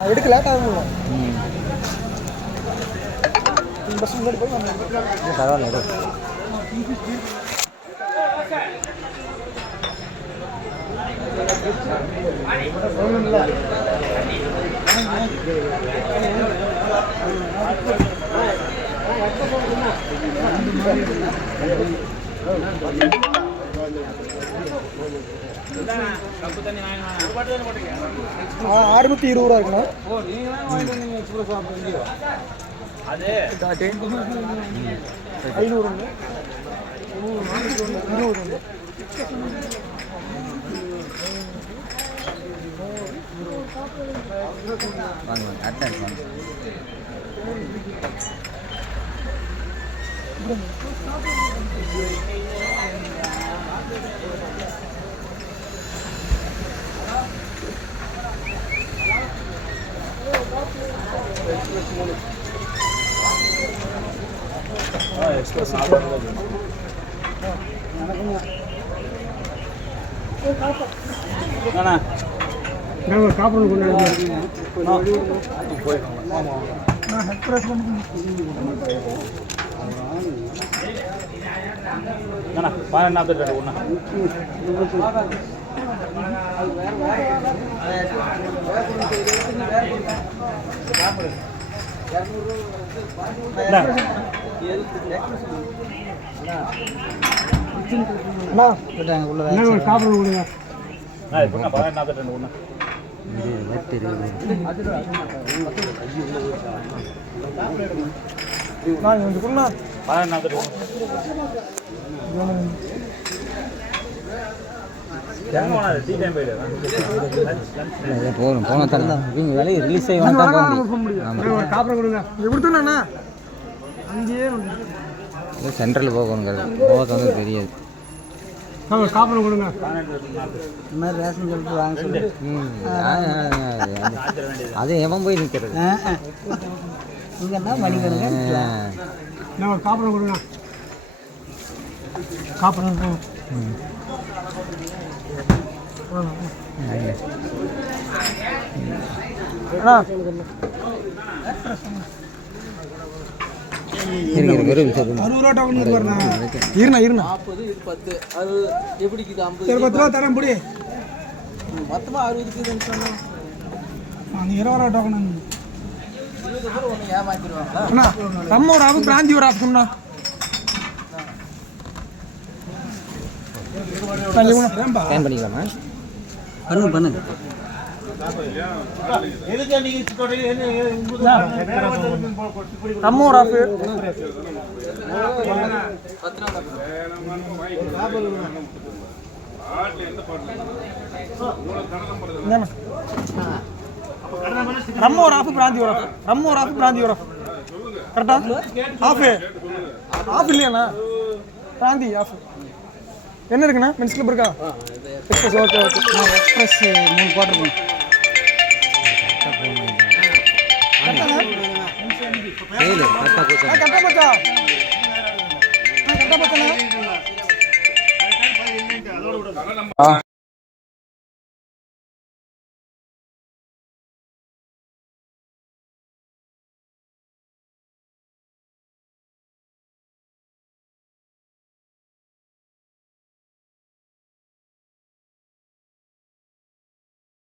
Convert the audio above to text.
எடுக்க லேட் ஆகுங்களா? பஸ் முன்னாடி போய் பரவாயில்ல எடு. ₹620 இருக்குண்ணா. அது 500 20 வாங்க அட்டன் வாங்க. எக்ஸ்பிரஸ் போகணும் போன தரல இவங்க வேலையை ரிலீஸ் ஆகி கொடுத்தோண்ணா அங்கேயே சென்ட்ரல் போகணுங்கிறது போக வந்து தெரியாது. காப்பணம் கொடுங்க. இந்த மாதிரி ரேஷன் சொல்லிட்டு வாங்க சொல்லி அது எவன் போய் நிற்கிறது இங்கன்னா மணிக்கணுங்க. காப்பணம் கொடுங்க. காப்பணம் மொத்தமாக 60 சொன்னோம். ஏமாத்திடுவாங்களா? நம்ம ஒரு ஆப்பு பிராந்தி ஒரு ஆப்பு சொன்னா பண்ணிக்கலாமா? பண்ணுங்க பண்ணுங்க. நம்ம ஒரு ஆப்பு ரம்ம ஒரு ஆப்பு பிராந்தி ஒரு ஆப்பு ரம்ம ஒரு ஆப்பு பிராந்தி ஒரு ஆப்பு கரெக்டா? ஆஃபு ஆஃப் இல்லையாண்ணா? பிராந்தி ஆஃப் என்ன இருக்குண்ணா? மென்ஸ் கிளப் இருக்கா? Express okay okay. Express 3 quarter கரெக்டா பச்சா